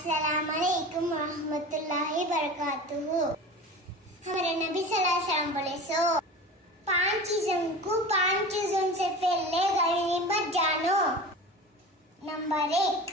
अस्सलामुअलैकुम रहमतुल्लाहि बरकातुहू। हमारे नबी सल्लल्लाहु अलैहि वसल्लम बोले सो 5 चीजों को 5 चीजों से पहले गनीमत जानो। नंबर 1